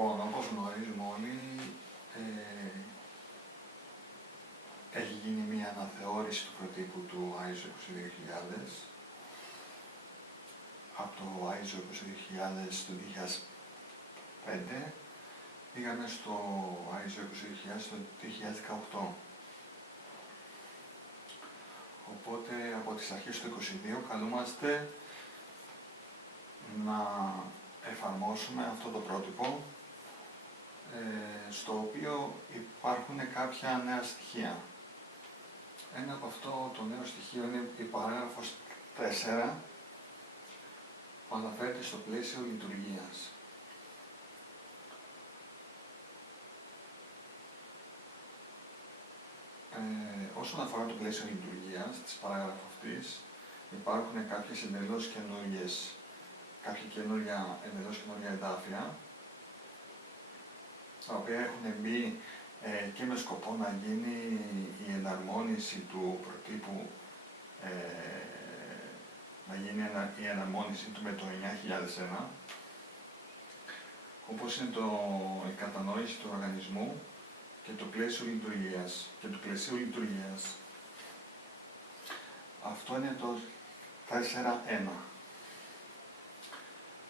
Λοιπόν, όπως γνωρίζουμε όλοι, έχει γίνει μία αναθεώρηση του προτύπου του ISO 22000. Από το ISO 22000 του 2005 πήγαμε στο ISO 22000 το 2018. Οπότε από τις αρχές του 2022 καλούμαστε να εφαρμόσουμε αυτό το πρότυπο, στο οποίο υπάρχουν κάποια νέα στοιχεία. Ένα από αυτό το νέο στοιχείο είναι η παράγραφος 4, που αναφέρεται στο πλαίσιο λειτουργίας. Όσον αφορά το πλαίσιο λειτουργίας της παράγραφου αυτής, υπάρχουν κάποιες εντελώς καινούργια εδάφια, τα οποία έχουν μπει και με σκοπό να γίνει η εναρμόνιση του προτύπου, να γίνει η εναρμόνιση του με το 9001, όπως είναι η κατανόηση του οργανισμού και το πλαίσιο λειτουργίας και του πλαισίου λειτουργίας. Αυτό είναι το 4.1.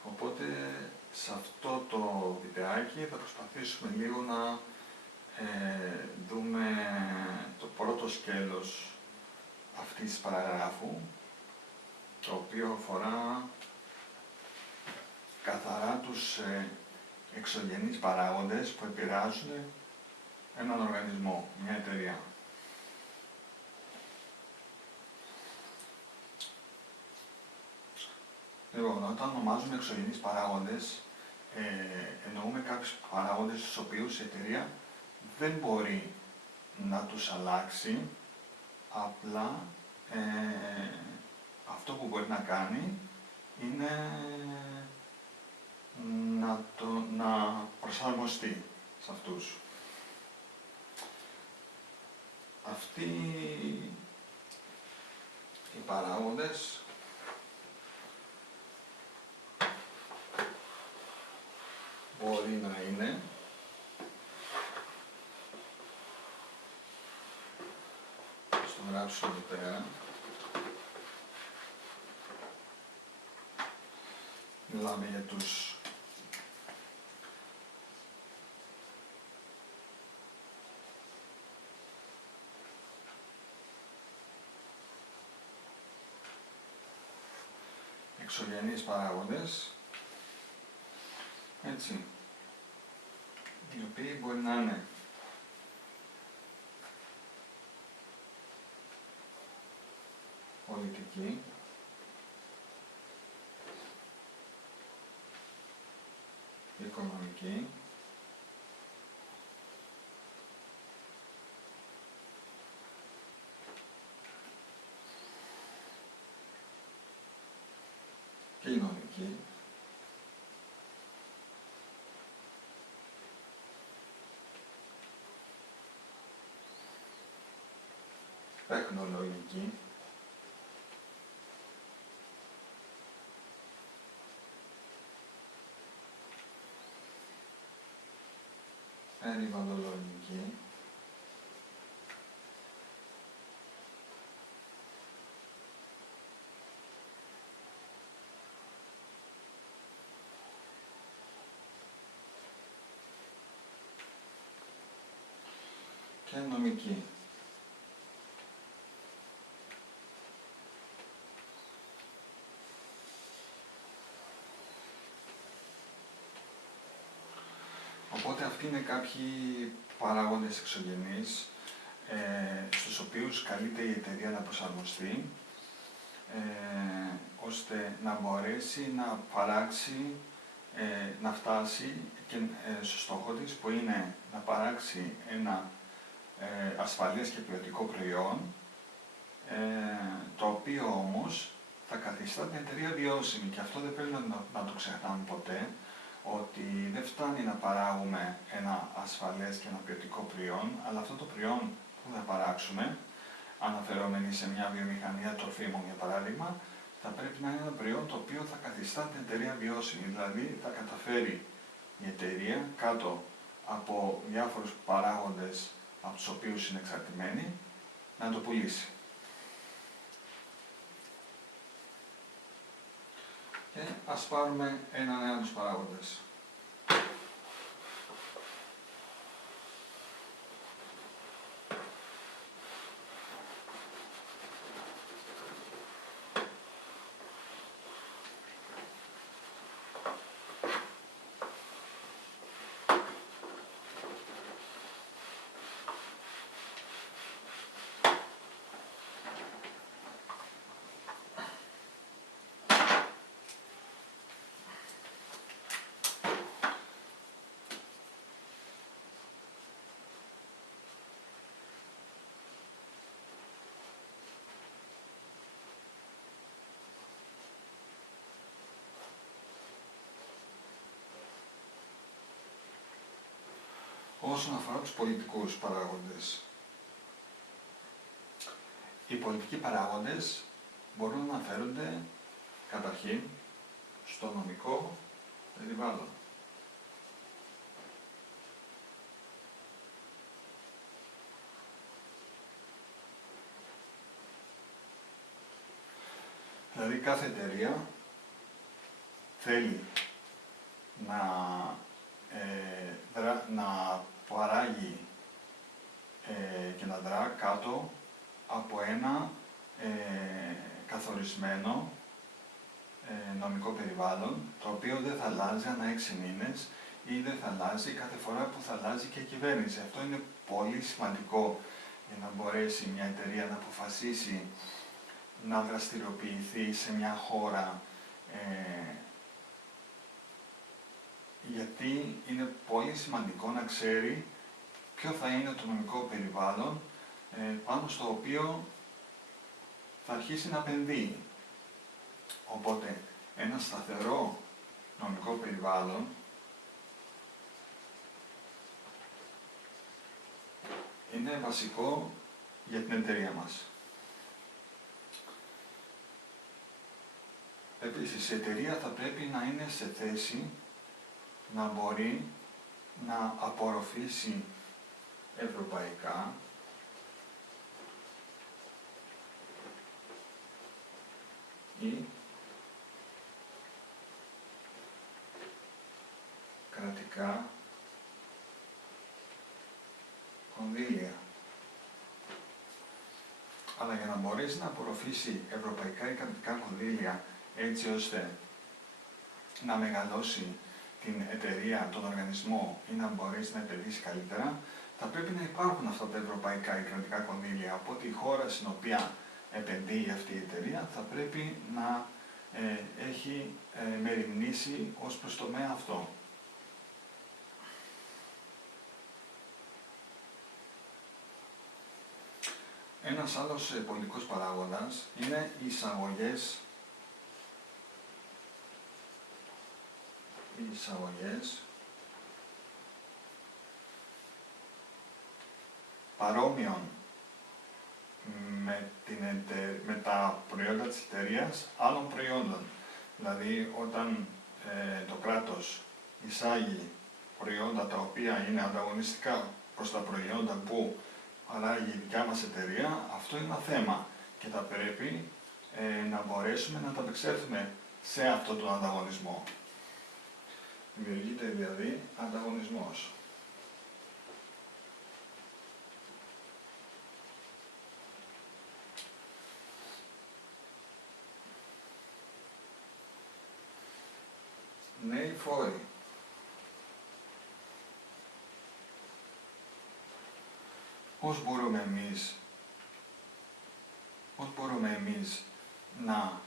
Οπότε σε αυτό το βιντεάκι θα προσπαθήσουμε λίγο να δούμε το πρώτο σκέλος αυτής της παραγράφου, το οποίο αφορά καθαρά τους εξωγενείς παράγοντες που επηρεάζουν έναν οργανισμό, μια εταιρεία. Λοιπόν, όταν ονομάζουμε εξωγενείς παράγοντες, εννοούμε κάποιους παράγοντες στους οποίους η εταιρεία δεν μπορεί να τους αλλάξει, απλά αυτό που μπορεί να κάνει είναι να προσαρμοστεί σε αυτούς. Αυτοί οι παράγοντες μπορεί να είναι στο γράψω εδώ πέρα. Μιλάμε για τους εξωγενείς παράγοντες, έτσι, οι οποίοι μπορεί να είναι πολιτικοί, οικονομικοί, κοινωνικοί, τεχνολογικοί, περιβαλλοντολογικοί, και νομικοί. Οπότε αυτοί είναι κάποιοι παράγοντες εξωγενείς, στους οποίους καλείται η εταιρεία να προσαρμοστεί, ώστε να μπορέσει να παράξει, να φτάσει και στο στόχο της, που είναι να παράξει ένα ασφαλές και ποιοτικό προϊόν, το οποίο όμως θα καθιστά την εταιρεία βιώσιμη. Και αυτό δεν πρέπει να το ξεχνάμε ποτέ, ότι δεν φτάνει να παράγουμε ένα ασφαλές και ένα ποιοτικό προϊόν, αλλά αυτό το προϊόν που θα παράξουμε, αναφερόμενοι σε μια βιομηχανία τροφίμων για παράδειγμα, θα πρέπει να είναι ένα προϊόν το οποίο θα καθιστά την εταιρεία βιώσιμη, δηλαδή θα καταφέρει η εταιρεία κάτω από διάφορους παράγοντες από τους οποίους είναι εξαρτημένη να το πουλήσει. Και ας πάρουμε έναν τους παράγοντες. Όσον αφορά τους πολιτικούς παράγοντες, οι πολιτικοί παράγοντες μπορούν να αναφέρονται καταρχήν στο νομικό περιβάλλον. Δηλαδή κάθε εταιρεία θέλει να παράγει και να δρά κάτω από ένα καθορισμένο νομικό περιβάλλον, το οποίο δεν θα αλλάζει ανά 6 μήνες ή δεν θα αλλάζει κάθε φορά που θα αλλάζει και η κυβέρνηση. Αυτό είναι πολύ σημαντικό για να μπορέσει μια εταιρεία να αποφασίσει να δραστηριοποιηθεί σε μια χώρα, γιατί είναι πολύ σημαντικό να ξέρει ποιο θα είναι το νομικό περιβάλλον πάνω στο οποίο θα αρχίσει να επενδύει. Οπότε, ένα σταθερό νομικό περιβάλλον είναι βασικό για την εταιρεία μας. Επίσης, η εταιρεία θα πρέπει να είναι σε θέση να μπορεί να απορροφήσει ευρωπαϊκά ή κρατικά κονδύλια. Αλλά για να μπορέσει να απορροφήσει ευρωπαϊκά ή κρατικά κονδύλια έτσι ώστε να μεγαλώσει την εταιρεία, τον οργανισμό ή να μπορέσει να επενδύσει καλύτερα, θα πρέπει να υπάρχουν αυτά τα ευρωπαϊκά ή κρατικά κονδύλια. Οπότε η χώρα στην οποία επενδύει αυτή η εταιρεία θα πρέπει να έχει μεριμνήσει ως προς το τομέα αυτό. Ένας άλλος πολιτικός παράγοντας είναι οι εισαγωγές παρόμοιων με τα προϊόντα της εταιρείας άλλων προϊόντων. Δηλαδή, όταν το κράτος εισάγει προϊόντα τα οποία είναι ανταγωνιστικά προς τα προϊόντα που παράγει η δικιά μας εταιρεία, αυτό είναι ένα θέμα και θα πρέπει να μπορέσουμε να ανταπεξέλθουμε σε αυτόν τον ανταγωνισμό. Δημιουργείται δηλαδή ανταγωνισμός. Νέοι φόροι. Πώς μπορούμε εμείς να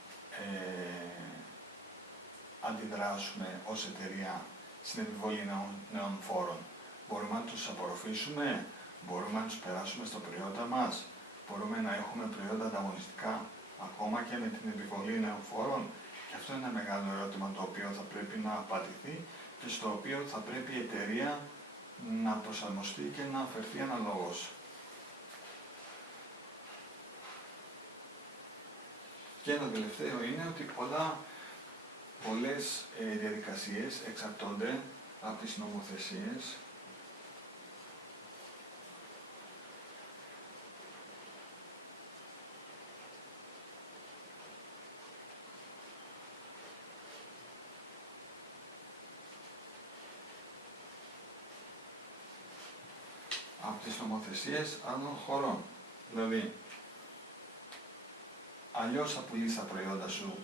αντιδράσουμε ως εταιρεία στην επιβολή νέων φόρων? Μπορούμε να τους απορροφήσουμε, μπορούμε να τους περάσουμε στα προϊόντα μας, μπορούμε να έχουμε προϊόντα ανταγωνιστικά ακόμα και με την επιβολή νέων φόρων? Και αυτό είναι ένα μεγάλο ερώτημα το οποίο θα πρέπει να απαντηθεί και στο οποίο θα πρέπει η εταιρεία να προσαρμοστεί και να αφαιρθεί αναλόγως. Και ένα τελευταίο είναι ότι πολλές διαδικασίες εξαρτώνται από τις νομοθεσίες άλλων χωρών. Δηλαδή, αλλιώς θα πουλήσεις τα προϊόντα σου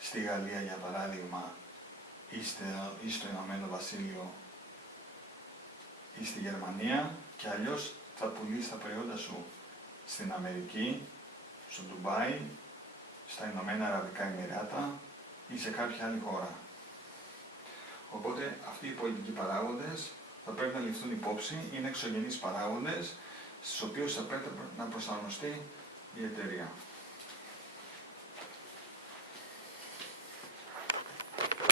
στη Γαλλία, για παράδειγμα, ή στο Ηνωμένο Βασίλειο ή στη Γερμανία, και αλλιώς θα πουλήσεις τα προϊόντα σου στην Αμερική, στο Ντουμπάι, στα Ηνωμένα Αραβικά Εμιράτα ή σε κάποια άλλη χώρα. Οπότε αυτοί οι πολιτικοί παράγοντες θα πρέπει να ληφθούν υπόψη, είναι εξωγενείς παράγοντες, στους οποίους θα πρέπει να προσαρμοστεί η εταιρεία.